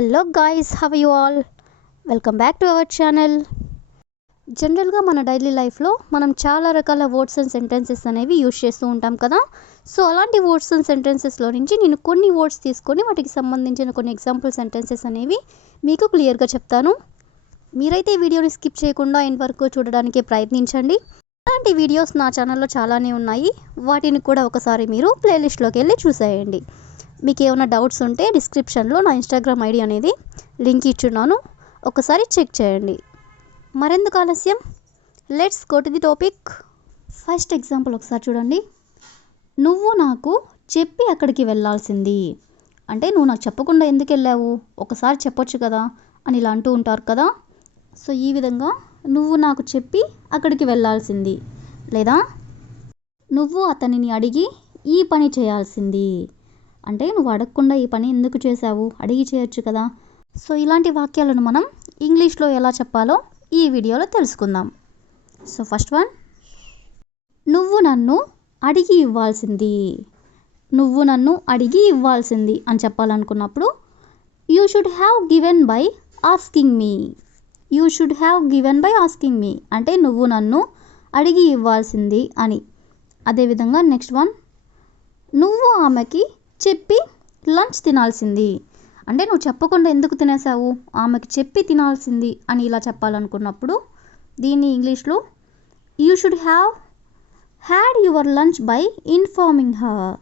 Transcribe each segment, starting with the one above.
Hello guys, have you all? Welcome back to our channel. జనరల్గా మన daily లైఫ్లో మనం చాలా రకాల వర్డ్స్ అండ్ సెంటెన్సెస్ అనేవి యూజ్ చేస్తూ ఉంటాం కదా. సో అలాంటి వర్డ్స్ అండ్ సెంటెన్సెస్లో నుంచి నేను కొన్ని వర్డ్స్ తీసుకొని వాటికి సంబంధించిన కొన్ని ఎగ్జాంపుల్ సెంటెన్సెస్ అనేవి మీకు క్లియర్గా చెప్తాను. మీరైతే ఈ వీడియోని స్కిప్ చేయకుండా ఎండ్ వరకు చూడడానికి ప్రయత్నించండి. అలాంటి వీడియోస్ నా ఛానల్లో చాలానే ఉన్నాయి, వాటిని కూడా ఒకసారి మీరు ప్లేలిస్ట్లోకి వెళ్ళి చూసేయండి. మీకు ఏమైనా డౌట్స్ ఉంటే డిస్క్రిప్షన్లో నా ఇన్స్టాగ్రామ్ ఐడి అనేది లింక్ ఇచ్చున్నాను, ఒకసారి చెక్ చేయండి. మరెందుకు ఆలస్యం, let's go to the topic. First example ఒకసారి చూడండి. నువ్వు నాకు చెప్పి అక్కడికి వెళ్ళాల్సింది అంటే నువ్వు నాకు చెప్పకుండా ఎందుకు వెళ్ళావు, ఒకసారి చెప్పొచ్చు కదా అని ఇలా అంటూ ఉంటారు కదా. సో ఈ విధంగా నువ్వు నాకు చెప్పి అక్కడికి వెళ్ళాల్సింది, లేదా నువ్వు అతనిని అడిగి ఈ పని చేయాల్సింది అంటే నువ్వు అడగకుండా ఈ పని ఎందుకు చేశావు, అడిగి చేయొచ్చు కదా. సో ఇలాంటి వాక్యాలను మనం ఇంగ్లీష్లో ఎలా చెప్పాలో ఈ వీడియోలో తెలుసుకుందాం. సో ఫస్ట్ వన్, నువ్వు నన్ను అడిగి ఇవ్వాల్సింది. నువ్వు నన్ను అడిగి ఇవ్వాల్సింది అని చెప్పాలనుకున్నప్పుడు you should have given by asking me. You should have given by asking me అంటే నువ్వు నన్ను అడిగి ఇవ్వాల్సింది అని. అదేవిధంగా నెక్స్ట్ వన్, నువ్వు ఆమెకి చెప్పి లంచ్ తినాల్సింది అంటే నువ్వు చెప్పకుండా ఎందుకు తినేసావు, ఆమెకి చెప్పి తినాల్సింది అని ఇలా చెప్పాలనుకున్నప్పుడు దీన్ని ఇంగ్లీష్లో you should have had your lunch by informing her.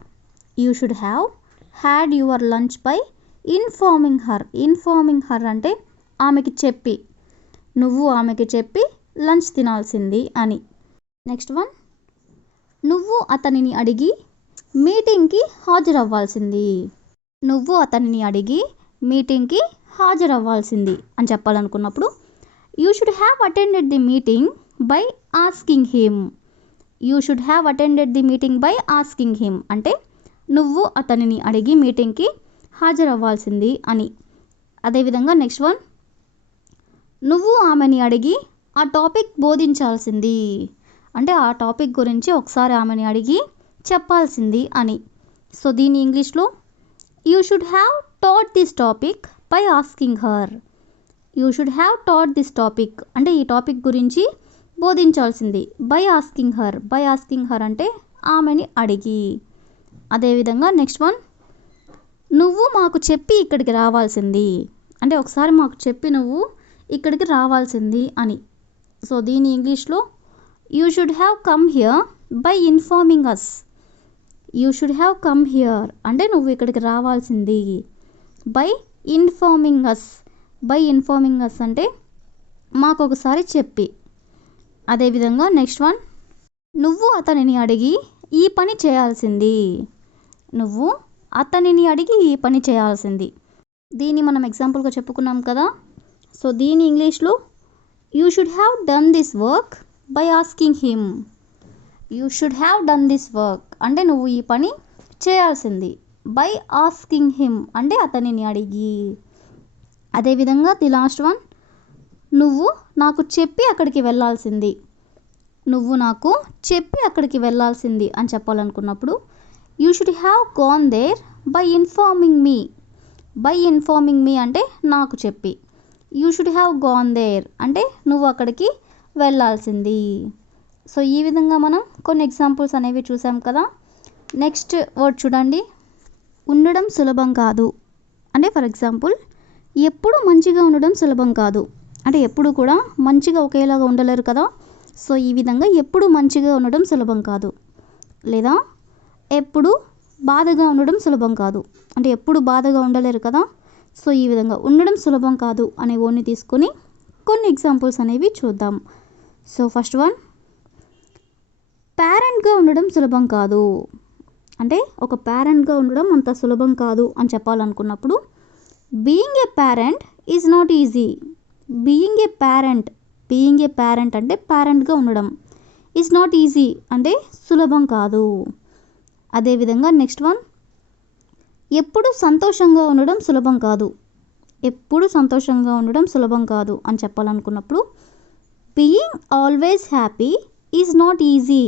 You should have had your lunch by informing her. Informing her అంటే ఆమెకి చెప్పి, నువ్వు ఆమెకి చెప్పి లంచ్ తినాల్సింది అని. నెక్స్ట్ వన్, నువ్వు అతనిని అడిగి మీటింగ్కి హాజరవ్వాల్సింది. నువ్వు అతనిని అడిగి మీటింగ్కి హాజరవ్వాల్సింది అని చెప్పాలనుకున్నప్పుడు you should have attended the meeting by asking him. You should have attended the meeting by asking him అంటే నువ్వు అతనిని అడిగి మీటింగ్కి హాజరవ్వాల్సింది అని. అదేవిధంగా నెక్స్ట్ వన్, నువ్వు ఆమెని అడిగి ఆ టాపిక్ బోధించాల్సింది అంటే ఆ టాపిక్ గురించి ఒకసారి ఆమెని అడిగి చెప్పాల్సింది అని. సో దీని ఇంగ్లీష్లో you should have taught this topic by asking her. You should have taught this topic అంటే ఈ టాపిక్ గురించి బోధించాల్సింది by asking her. By asking her అంటే ఆమెని అడిగి. అదేవిధంగా నెక్స్ట్ వన్, నువ్వు మాకు చెప్పి ఇక్కడికి రావాల్సింది అంటే ఒకసారి మాకు చెప్పి నువ్వు ఇక్కడికి రావాల్సింది అని. సో దీని ఇంగ్లీష్లో you should have come here by informing us. You should have come here అంటే నువ్వు ఇక్కడికి రావాల్సింది by informing us. By informing us అంటే మాకు ఒకసారి చెప్పి. అదేవిధంగా నెక్స్ట్ వన్, నువ్వు అతనిని అడిగి ఈ పని చేయాల్సింది. నువ్వు అతనిని అడిగి ఈ పని చేయాల్సింది. దీన్ని మనం ఎగ్జాంపుల్గా చెప్పుకున్నాం కదా. సో దీని ఇంగ్లీష్లో you should have done this work by asking him. You should have done this work అంటే నువ్వు ఈ పని చేయాల్సింది బై ఆస్కింగ్ హిమ్ అంటే అతనిని అడిగి. అదేవిధంగా ది లాస్ట్ వన్, నువ్వు నాకు చెప్పి అక్కడికి వెళ్ళాల్సింది. నువ్వు నాకు చెప్పి అక్కడికి వెళ్ళాల్సింది అని చెప్పాలనుకున్నప్పుడు you should have gone there by informing me. By informing me అంటే నాకు చెప్పి. You should have gone there అంటే నువ్వు అక్కడికి వెళ్ళాల్సింది. సో ఈ విధంగా మనం కొన్ని ఎగ్జాంపుల్స్ అనేవి చూసాం కదా. నెక్స్ట్ వర్డ్ చూడండి, ఉండడం సులభం కాదు అంటే ఫర్ ఎగ్జాంపుల్ ఎప్పుడు మంచిగా ఉండడం సులభం కాదు అంటే ఎప్పుడు కూడా మంచిగా ఒకేలాగా ఉండలేరు కదా. సో ఈ విధంగా ఎప్పుడు మంచిగా ఉండడం సులభం కాదు, లేదా ఎప్పుడు బాధగా ఉండడం సులభం కాదు అంటే ఎప్పుడు బాధగా ఉండలేరు కదా. సో ఈ విధంగా ఉండడం సులభం కాదు అనే వర్డ్ని తీసుకొని కొన్ని ఎగ్జాంపుల్స్ అనేవి చూద్దాం. సో ఫస్ట్ వన్, పేరెంట్గా ఉండడం సులభం కాదు అంటే ఒక పేరెంట్గా ఉండడం అంత సులభం కాదు అని చెప్పాలనుకున్నప్పుడు being a parent is not easy. Being a parent అంటే పేరెంట్గా ఉండడం ఈజ్ నాట్ ఈజీ అంటే సులభం కాదు. అదేవిధంగా నెక్స్ట్ వన్, ఎప్పుడు సంతోషంగా ఉండడం సులభం కాదు. ఎప్పుడు సంతోషంగా ఉండడం సులభం కాదు అని చెప్పాలనుకున్నప్పుడు being always happy is not easy.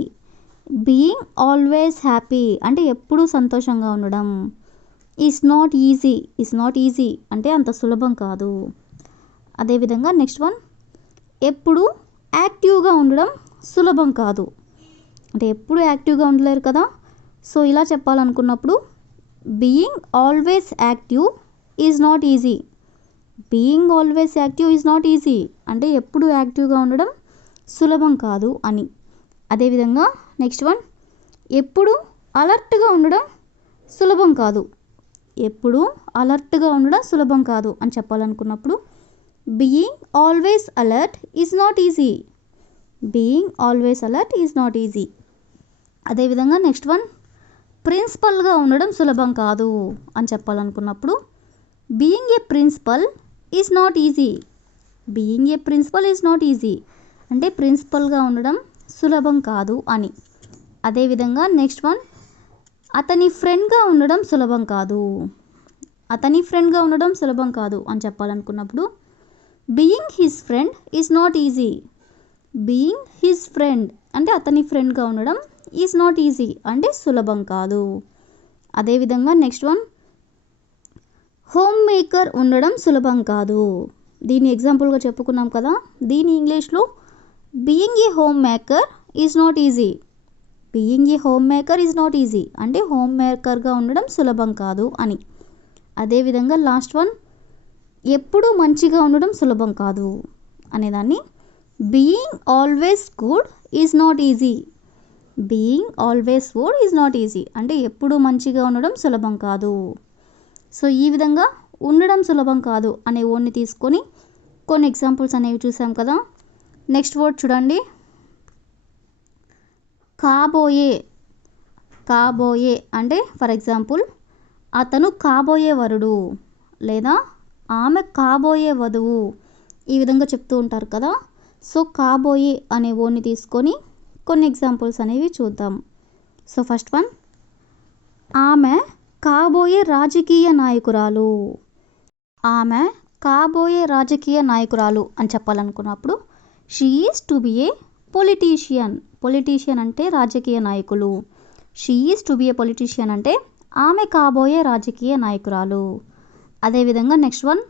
Being always happy అంటే ఎప్పుడూ సంతోషంగా ఉండడం ఈజ్ నాట్ ఈజీ అంటే అంత సులభం కాదు. అదేవిధంగా నెక్స్ట్ వన్, ఎప్పుడు యాక్టివ్గా ఉండడం సులభం కాదు. అంటే ఎప్పుడు యాక్టివ్గా ఉండలేరు కదా. సో ఇలా చెప్పాలనుకున్నప్పుడు being always active is not easy. Being always active is not easy అంటే ఎప్పుడు యాక్టివ్గా ఉండడం సులభం కాదు అని. అదేవిధంగా నెక్స్ట్ వన్, ఎప్పుడు అలర్ట్గా ఉండడం సులభం కాదు. ఎప్పుడు అలర్ట్గా ఉండడం సులభం కాదు అని చెప్పాలనుకున్నప్పుడు being always alert is not easy. Being always alert is not easy. అదేవిధంగా నెక్స్ట్ వన్, ప్రిన్సిపల్గా ఉండడం సులభం కాదు అని చెప్పాలనుకున్నప్పుడు being a principal is not easy. Being a principal is not easy అంటే ప్రిన్సిపల్గా ఉండడం సులభం కాదు అని. అదేవిధంగా నెక్స్ట్ వన్, అతని ఫ్రెండ్గా ఉండడం సులభం కాదు. అతని ఫ్రెండ్గా ఉండడం సులభం కాదు అని చెప్పాలనుకున్నప్పుడు being his friend is not easy. Being his friend అంటే అతని ఫ్రెండ్గా ఉండడం ఈజ్ నాట్ ఈజీ అంటే సులభం కాదు. అదేవిధంగా నెక్స్ట్ వన్, హోమ్ మేకర్ ఉండడం సులభం కాదు. దీన్ని ఎగ్జాంపుల్గా చెప్పుకున్నాం కదా. దీని ఇంగ్లీష్లో being a home maker is not easy. Being A home maker is not easy అంటే హోమ్ మేకర్గా ఉండడం సులభం కాదు అని. అదేవిధంగా లాస్ట్ వన్, ఎప్పుడూ మంచిగా ఉండడం సులభం కాదు అనేదాన్ని being always good is not easy. Being always good is not easy అంటే ఎప్పుడూ మంచిగా ఉండడం సులభం కాదు. సో ఈ విధంగా ఉండడం సులభం కాదు అనే వర్డ్ని తీసుకొని కొన్ని ఎగ్జాంపుల్స్ అనేవి చూసాం కదా. నెక్స్ట్ వర్డ్ చూడండి, కాబోయే. కాబోయే అంటే ఫర్ ఎగ్జాంపుల్ అతను కాబోయే వరుడు లేదా ఆమె కాబోయే వధువు ఈ విధంగా చెప్తూ ఉంటారు కదా. సో కాబోయే అనే వర్డ్ని తీసుకొని కొన్ని ఎగ్జాంపుల్స్ అనేవి చూద్దాం. సో ఫస్ట్ వన్, ఆమె కాబోయే రాజకీయ నాయకురాలు. ఆమె కాబోయే రాజకీయ నాయకురాలు అని చెప్పాలనుకున్నప్పుడు she is to be a politician. Politician అంటే రాజకీయ నాయకులు. She is to be a politician అంటే ఆమె కాబోయే రాజకీయ నాయకురాలు. అదేవిధంగా నెక్స్ట్ వన్,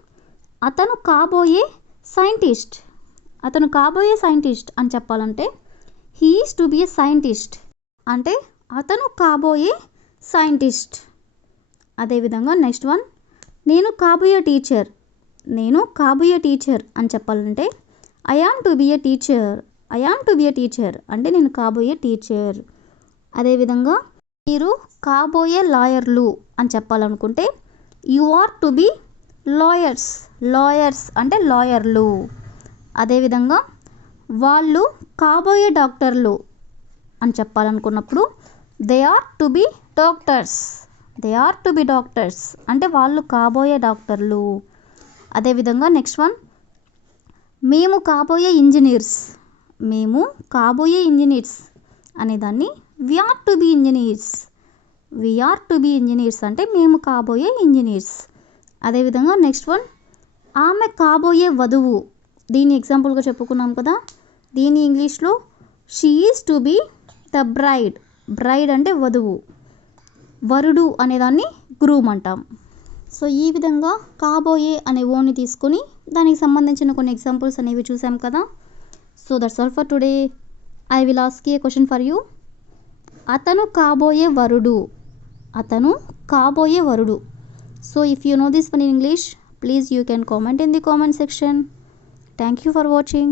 అతను కాబోయే సైంటిస్ట్. అతను కాబోయే సైంటిస్ట్ అని చెప్పాలంటే he is to be A scientist అంటే అతను కాబోయే సైంటిస్ట్. అదేవిధంగా నెక్స్ట్ వన్, నేను కాబోయే టీచర్. నేను కాబోయే టీచర్ అని చెప్పాలంటే I am to be A teacher. I am to be A teacher అంటే నేను కాబోయే టీచర్. అదేవిధంగా మీరు కాబోయే లాయర్లు అని చెప్పాలనుకుంటే you are to be lawyers. Lawyers అంటే లాయర్లు. అదేవిధంగా వాళ్ళు కాబోయే డాక్టర్లు అని చెప్పాలనుకున్నప్పుడు they are to be doctors. They are to be doctors అంటే వాళ్ళు కాబోయే డాక్టర్లు. అదేవిధంగా నెక్స్ట్ వన్, మేము కాబోయే ఇంజనీర్స్. మేము కాబోయే ఇంజనీర్స్ అనేదాన్ని we are to be engineers. We are to be engineers అంటే మేము కాబోయే ఇంజనీర్స్. అదేవిధంగా నెక్స్ట్ వన్, ఆమె కాబోయే వధువు. దీన్ని ఎగ్జాంపుల్గా చెప్పుకున్నాం కదా. దీని ఇంగ్లీష్లో she is to be the bride. Braid అంటే వధువు. వరుడు అనేదాన్ని గ్రూమ్ అంటాం. సో ఈ విధంగా కాబోయే అనే వర్డ్ని తీసుకొని దానికి సంబంధించిన కొన్ని ఎగ్జాంపుల్స్ అనేవి చూసాం కదా. So that's all for today. I will ask a question for you. అతను కాబోయే వరుడు. అతను కాబోయే వరుడు. So if you know this one in English, please you can comment in the comment section. Thank you for watching.